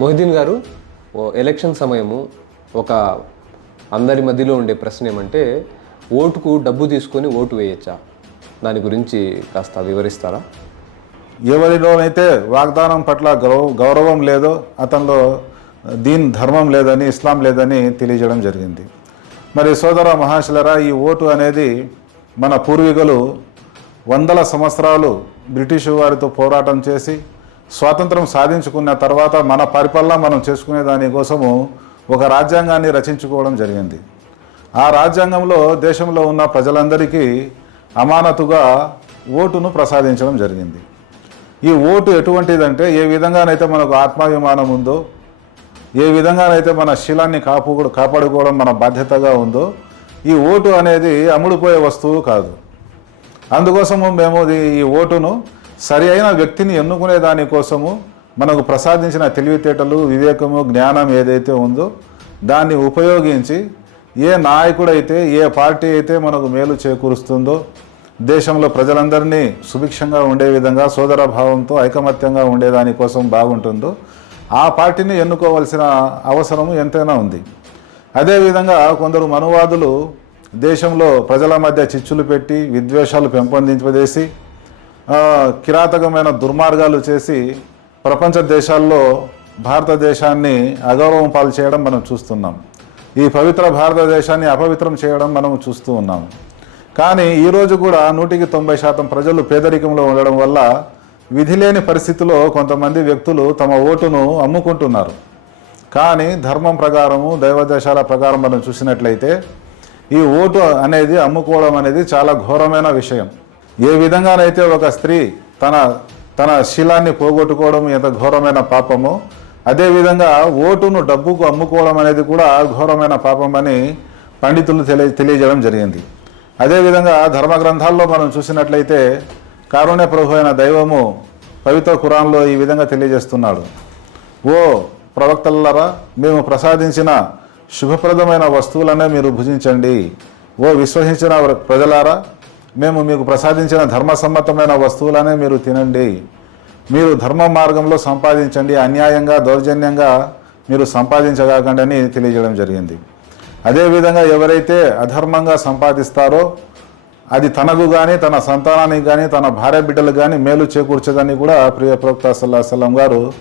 మొహిద్దీన్ గారు ఓ ఎలక్షన్ సమయము ఒక అందరి మధ్యలో ఉండే ప్రశ్న ఏమంటే ఓటుకు డబ్బు తీసుకొని ఓటు వేయచ్చా? దాని గురించి కాస్త వివరిస్తారా? ఎవరిలోనైతే వాగ్దానం పట్ల గౌరవ గౌరవం లేదో అతనిలో దీన్ ధర్మం లేదని ఇస్లాం లేదని తెలియజేయడం జరిగింది. మరి సోదర మహాశిలరా ఈ ఓటు అనేది మన పూర్వీకులు వందల సంవత్సరాలు బ్రిటిష్ వారితో పోరాటం చేసి స్వాతంత్రం సాధించుకున్న తర్వాత మన పరిపాలన మనం చేసుకునే దానికోసము ఒక రాజ్యాంగాన్ని రచించుకోవడం జరిగింది. ఆ రాజ్యాంగంలో దేశంలో ఉన్న ప్రజలందరికీ అమానతుగా ఓటును ప్రసాదించడం జరిగింది. ఈ ఓటు ఎటువంటిదంటే ఏ విధంగానైతే మనకు ఆత్మాభిమానం ఉందో ఏ విధంగానైతే మన శీలాన్ని కాపు కాపాడుకోవడం మన బాధ్యతగా ఉందో ఈ ఓటు అనేది అమ్ముడుపోయే వస్తువు కాదు. అందుకోసము మేము ఈ ఓటును సరి అయిన వ్యక్తిని ఎన్నుకునే దానికోసము మనకు ప్రసాదించిన తెలివితేటలు వివేకము జ్ఞానం ఏదైతే ఉందో దాన్ని ఉపయోగించి ఏ నాయకుడైతే ఏ పార్టీ అయితే మనకు మేలు చేకూరుస్తుందో దేశంలో ప్రజలందరినీ సుభిక్షంగా ఉండే విధంగా సోదర భావంతో ఐకమత్యంగా ఉండేదానికోసం బాగుంటుందో ఆ పార్టీని ఎన్నుకోవాల్సిన అవసరము ఎంతైనా ఉంది. అదేవిధంగా కొందరు మనువాదులు దేశంలో ప్రజల మధ్య చిచ్చులు పెట్టి విద్వేషాలు పెంపొందింపజేసి కిరాతకమైన దుర్మార్గాలు చేసి ప్రపంచ దేశాల్లో భారతదేశాన్ని అగౌరవం పాలు చేయడం మనం చూస్తున్నాం. ఈ పవిత్ర భారతదేశాన్ని అపవిత్రం చేయడం మనం చూస్తూ ఉన్నాం. కానీ ఈరోజు కూడా నూటికి తొంభై శాతం ప్రజలు పేదరికంలో ఉండడం వల్ల విధి లేని పరిస్థితిలో కొంతమంది వ్యక్తులు తమ ఓటును అమ్ముకుంటున్నారు. కానీ ధర్మం ప్రకారము దైవదేశాల ప్రకారం మనం చూసినట్లయితే ఈ ఓటు అనేది అమ్ముకోవడం అనేది చాలా ఘోరమైన విషయం. ఏ విధంగానైతే ఒక స్త్రీ తన తన శీలాన్ని పోగొట్టుకోవడం ఎంత ఘోరమైన పాపమో అదేవిధంగా ఓటును డబ్బుకు అమ్ముకోవడం అనేది కూడా ఘోరమైన పాపం అని పండితులు తెలియ తెలియజేయడం జరిగింది. అదేవిధంగా ధర్మ గ్రంథాల్లో మనం చూసినట్లయితే కారుణ్య ప్రభు అయిన దైవము పవిత్ర కురాన్లో ఈ విధంగా తెలియజేస్తున్నాడు. ఓ ప్రవక్తలరా మేము ప్రసాదించిన శుభప్రదమైన వస్తువులనే మీరు భుజించండి. ఓ విశ్వసించిన ప్రజలారా మేము మీకు ప్రసాదించిన ధర్మసమ్మతమైన వస్తువులనే మీరు తినండి. మీరు ధర్మ మార్గంలో సంపాదించండి. అన్యాయంగా దౌర్జన్యంగా మీరు సంపాదించగాకండి తెలియజేయడం జరిగింది. అదేవిధంగా ఎవరైతే అధర్మంగా సంపాదిస్తారో అది తనకు కానీ తన సంతానానికి కానీ తన భార్య బిడ్డలకు కానీ మేలు చేకూర్చదని కూడా ప్రియ ప్రవక్త సల్లా గారు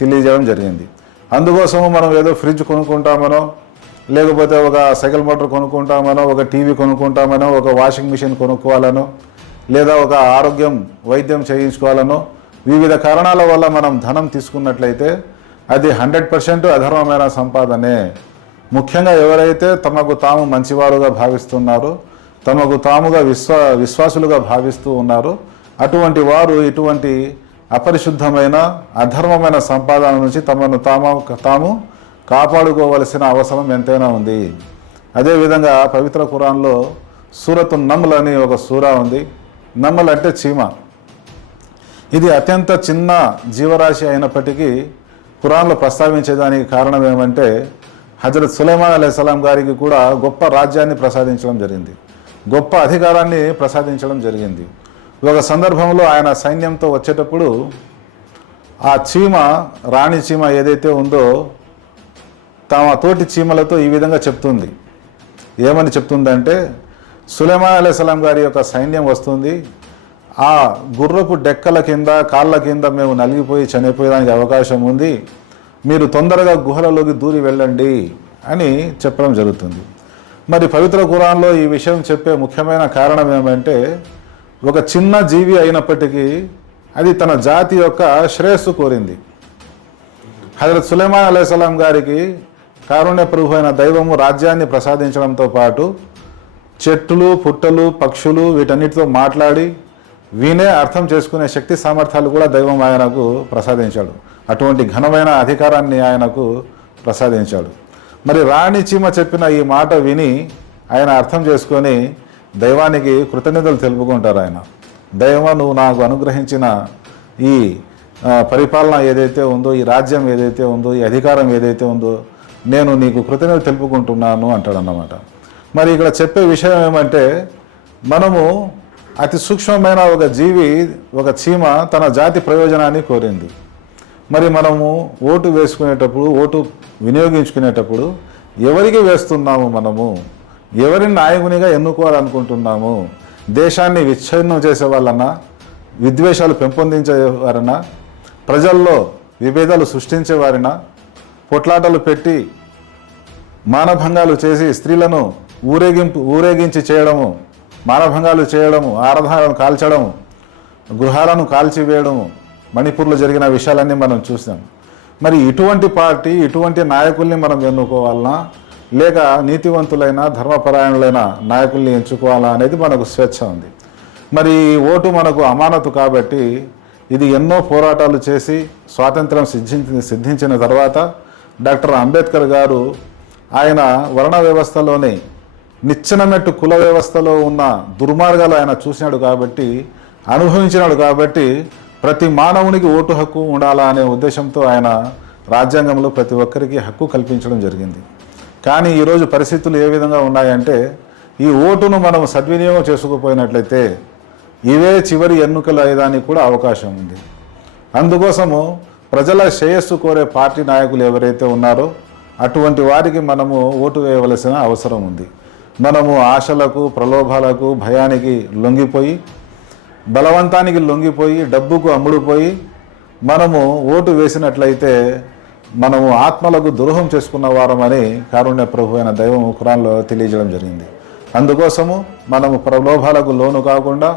తెలియజేయడం జరిగింది. అందుకోసము మనం ఏదో ఫ్రిడ్జ్ కొనుక్కుంటామనో లేకపోతే ఒక సైకిల్ మోటార్ కొనుక్కుంటామనో ఒక టీవీ కొనుక్కుంటామనో ఒక వాషింగ్ మిషన్ కొనుక్కోవాలనో లేదా ఒక ఆరోగ్యం వైద్యం చేయించుకోవాలనో వివిధ కారణాల వల్ల మనం ధనం తీసుకున్నట్లయితే అది హండ్రెడ్ పర్సెంట్ అధర్మమైన సంపాదనే. ముఖ్యంగా ఎవరైతే తమకు తాము మంచివారుగా భావిస్తున్నారో తమకు తాముగా విశ్వా విశ్వాసులుగా భావిస్తూ ఉన్నారో అటువంటి వారు ఇటువంటి అపరిశుద్ధమైన అధర్మమైన సంపాదన నుంచి తమను తాము తాము కాపాడుకోవలసిన అవసరం ఎంతైనా ఉంది. అదేవిధంగా పవిత్ర కురాన్లో సూరతు నమ్ల్ అని ఒక సూరా ఉంది. నమ్మల్ అంటే చీమ. ఇది అత్యంత చిన్న జీవరాశి అయినప్పటికీ కురాన్లో ప్రస్తావించేదానికి కారణం ఏమంటే హజరత్ సులైమాన్ అలైహిస్సలాం గారికి కూడా గొప్ప రాజ్యాన్ని ప్రసాదించడం జరిగింది. గొప్ప అధికారాన్ని ప్రసాదించడం జరిగింది. ఒక సందర్భంలో ఆయన సైన్యంతో వచ్చేటప్పుడు ఆ చీమ రాణి చీమ ఏదైతే ఉందో తమ తోటి చీమలతో ఈ విధంగా చెప్తుంది. ఏమని చెప్తుందంటే సులేమాన్ అలైహిస్సలాం గారి యొక్క సైన్యం వస్తుంది. ఆ గుర్రపు డెక్కల కింద కాళ్ళ కింద మేము నలిగిపోయి చనిపోయేదానికి అవకాశం ఉంది. మీరు తొందరగా గుహలలోకి దూరి వెళ్ళండి అని చెప్పడం జరుగుతుంది. మరి పవిత్ర కురాన్లో ఈ విషయం చెప్పే ముఖ్యమైన కారణం ఏమంటే ఒక చిన్న జీవి అయినప్పటికీ అది తన జాతి యొక్క శ్రేయస్సు కోరింది. హజరత్ సులేమాన్ అలైహిస్సలాం గారికి కారుణ్య ప్రభు అయిన దైవము రాజ్యాన్ని ప్రసాదించడంతో పాటు చెట్లు పుట్టలు పక్షులు వీటన్నిటితో మాట్లాడి వినే అర్థం చేసుకునే శక్తి సామర్థ్యాలు కూడా దైవం ఆయనకు ప్రసాదించాడు. అటువంటి ఘనమైన అధికారాన్ని ఆయనకు ప్రసాదించాడు. మరి రాణి చీమ చెప్పిన ఈ మాట విని ఆయన అర్థం చేసుకొని దైవానికి కృతజ్ఞతలు తెలుపుకుంటారు ఆయన. దైవం నువ్వు నాకు అనుగ్రహించిన ఈ పరిపాలన ఏదైతే ఉందో ఈ రాజ్యం ఏదైతే ఉందో ఈ అధికారం ఏదైతే ఉందో నేను నీకు కృతజ్ఞత తెలుపుకుంటున్నాను అంటాడన్నమాట. మరి ఇక్కడ చెప్పే విషయం ఏమంటే మనము అతి సూక్ష్మమైన ఒక జీవి ఒక చీమ తన జాతి ప్రయోజనాన్ని కోరింది. మరి మనము ఓటు వేసుకునేటప్పుడు ఓటు వినియోగించుకునేటప్పుడు ఎవరికి వేస్తున్నాము మనము? ఎవరిని నాయకునిగా ఎన్నుకోవాలనుకుంటున్నాము? దేశాన్ని విచ్ఛిన్నం చేసే వాళ్ళనా విద్వేషాలు పెంపొందించే వారనా ప్రజల్లో విభేదాలు సృష్టించేవారినా? పొట్లాటలు పెట్టి మానభంగాలు చేసి స్త్రీలను ఊరేగింపు ఊరేగించి చేయడము మానభంగాలు చేయడము ఆరాధనలను కాల్చడము గృహాలను కాల్చివేయడము మణిపూర్లో జరిగిన విషయాలన్నీ మనం చూసాం మరి ఇటువంటి పార్టీ ఇటువంటి నాయకుల్ని మనం ఎన్నుకోవాలనా? లేక నీతివంతులైన ధర్మపరాయణులైన నాయకుల్ని ఎంచుకోవాలా అనేది మనకు స్వేచ్ఛ ఉంది. మరి ఈ ఓటు మనకు అమానతు కాబట్టి ఇది ఎన్నో పోరాటాలు చేసి స్వాతంత్రం సిద్ధించి సిద్ధించిన తర్వాత డాక్టర్ అంబేద్కర్ గారు ఆయన వర్ణ వ్యవస్థలోని నిచ్చెనమెట్టు కుల వ్యవస్థలో ఉన్న దుర్మార్గాలు ఆయన చూసినాడు కాబట్టి అనుభవించినాడు కాబట్టి ప్రతి మానవునికి ఓటు హక్కు ఉండాలా అనే ఉద్దేశంతో ఆయన రాజ్యాంగంలో ప్రతి ఒక్కరికి హక్కు కల్పించడం జరిగింది. కానీ ఈరోజు పరిస్థితులు ఏ విధంగా ఉన్నాయంటే ఈ ఓటును మనం సద్వినియోగం చేసుకోపోయినట్లయితే ఇవే చివరి ఎన్నికలు అయ్యేదానికి కూడా అవకాశం ఉంది. అందుకోసము ప్రజల శ్రేయస్సు కోరే పార్టీ నాయకులు ఎవరైతే ఉన్నారో అటువంటి వారికి మనము ఓటు వేయవలసిన అవసరం ఉంది. మనము ఆశలకు ప్రలోభాలకు భయానికి లొంగిపోయి బలవంతానికి లొంగిపోయి డబ్బుకు అమ్ముడుపోయి మనము ఓటు వేసినట్లయితే మనము ఆత్మలకు ద్రోహం చేసుకున్న వారమని కారుణ్య ప్రభు అయిన దైవం కురాన్లో తెలియజేయడం జరిగింది. అందుకోసము మనము ప్రలోభాలకు లోను కాకుండా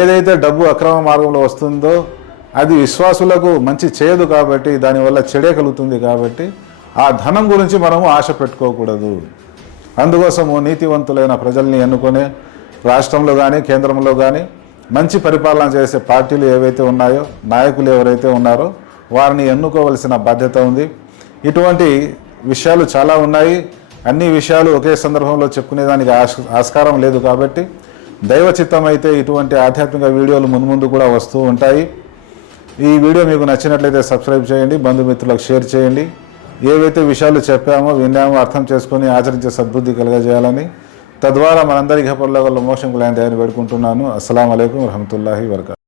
ఏదైతే డబ్బు అక్రమ మార్గంలో వస్తుందో అది విశ్వాసులకు మంచి చేయదు కాబట్టి దానివల్ల చెడే కలుగుతుంది కాబట్టి ఆ ధనం గురించి మనము ఆశ పెట్టుకోకూడదు. అందుకోసము నీతివంతులైన ప్రజల్ని ఎన్నుకొని రాష్ట్రంలో కానీ కేంద్రంలో కానీ మంచి పరిపాలన చేసే పార్టీలు ఏవైతే ఉన్నాయో నాయకులు ఎవరైతే ఉన్నారో వారిని ఎన్నుకోవలసిన బాధ్యత ఉంది. ఇటువంటి విషయాలు చాలా ఉన్నాయి. అన్ని విషయాలు ఒకే సందర్భంలో చెప్పుకునేదానికి ఆస్ ఆస్కారం లేదు కాబట్టి దైవ చిత్తం అయితే ఇటువంటి ఆధ్యాత్మిక వీడియోలు మున్ముందు కూడా వస్తూ ఉంటాయి. ఈ వీడియో మీకు నచ్చినట్లయితే సబ్స్క్రైబ్ చేయండి బంధుమిత్రులకు షేర్ చేయండి. ఏవైతే విషయాలు చెప్పామో విన్నామో అర్థం చేసుకొని ఆచరించే సద్బుద్ధి కలగజేయాలని. తద్వారా మనందరి ఇహపరలోకల్లో మోక్షం కలగాలని వేడుకుంటున్నాను. అస్సలం అయికం వరహమతుల్లాహి వరకా